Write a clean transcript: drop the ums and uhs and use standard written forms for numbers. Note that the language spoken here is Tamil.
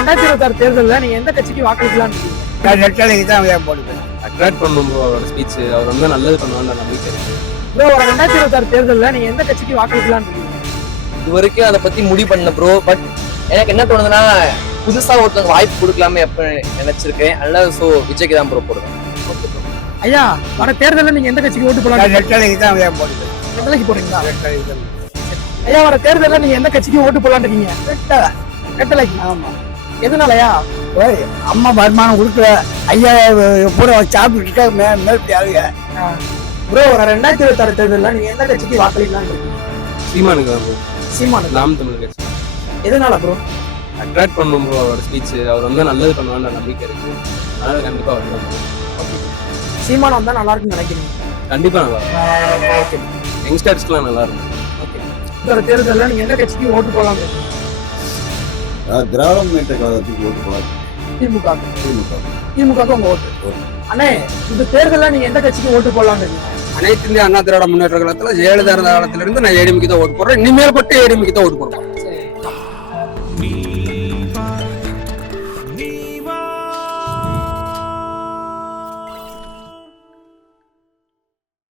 2026 தேர்தலில் நீங்க எந்த கட்சிக்கு வாக்களிக்கலாம்னு இருக்கீங்க? நெட்டாளிக்கு தான் போடுவேன். அட்ராக்ட் பண்ணும் ப்ரோ அவரோட ஸ்பீச். அவர் வந்து நல்லது பண்ணுவான்னு நம்பிக்கை இருக்கு. ப்ரோ, வர 2026 தேர்தலில் நீங்க எந்த கட்சிக்கு வாக்களிக்கலாம்னு இருக்கீங்க? இது வரைக்கும் அதை பத்தி முடிவு பண்ண ப்ரோ. பட் எனக்கு என்ன தோணுதுன்னா, புதுசா ஒருத்தவங்க வாய்ப்பு கொடுக்கலாமே அப்ப நினைச்சிருக்கேன். அதனால விஜய்க்கு தான் ப்ரோ போடுவேன். ஐயா, வர தேர்தலில் நீங்க எந்த கட்சிக்கு ஓட்டு போடலாம்? நெட்டாளிக்கு தான் போடுவேன். நெட்டலைக்கு போடுறீங்களா? ஐயா, வர தேர்தலில் நீங்க எந்த கட்சிக்கு ஓட்டு போடலாம்னு இருக்கீங்க? நெட்டலைக்கு. ஆமா. எதனாலயா? அம்மா வருமானம் கொடுக்கல. ஐயா பூரா சாப்பிட்டு மேற்படி ஆளுங்க. ப்ரோ, வர 2026 தேர்தலில் நீங்க எந்த கட்சிக்கு வாக்களிக்கலாம்னு இருக்கீங்க? சீமானுக்கு தான் ப்ரோ. சீமானு. நாம் தமிழ் கட்சி. எதனால ப்ரோ? அட்ராக்ட் பண்ணும் ப்ரோ அவரோட ஸ்பீச். அவர் வந்து நல்லது பண்ணுவான்னு நம்பிக்கை இருக்கு. அதனால கண்டிப்பா அவர் தான் bro. சீமானம் வந்தா நல்லா இருக்குன்னு நினைக்கிறீங்க? கண்டிப்பா நல்லா இருக்கும். ஓகே. யங்ஸ்டர்ஸ்க்குலாம் நல்லா இருக்கும். வர தேர்தலில் நீங்க எந்த கட்சிக்கு ஓட்டு போடலாம்னு இருக்கீங்க? திராவிட முன்னேற்ற கழகத்துக்கு ஓட்டு போடலாம். திமுக. திமுக. திமுக உங்க ஓட்டு. அண்ணே, இந்த தேர்தலில் நீங்க எந்த கட்சிக்கு ஓட்டு போடலாம்னு இருக்கீங்க? அனைத்து இந்திய அண்ணா திராவிட முன்னேற்ற கழகத்துல ஜெயலலிதா காலத்துல இருந்து நான் ஏடிமிக்கு தான் ஓட்டு போடுறேன். இனிமேல் பட்டு ஏடிமிக்கு தான் ஓட்டு போடுறேன்.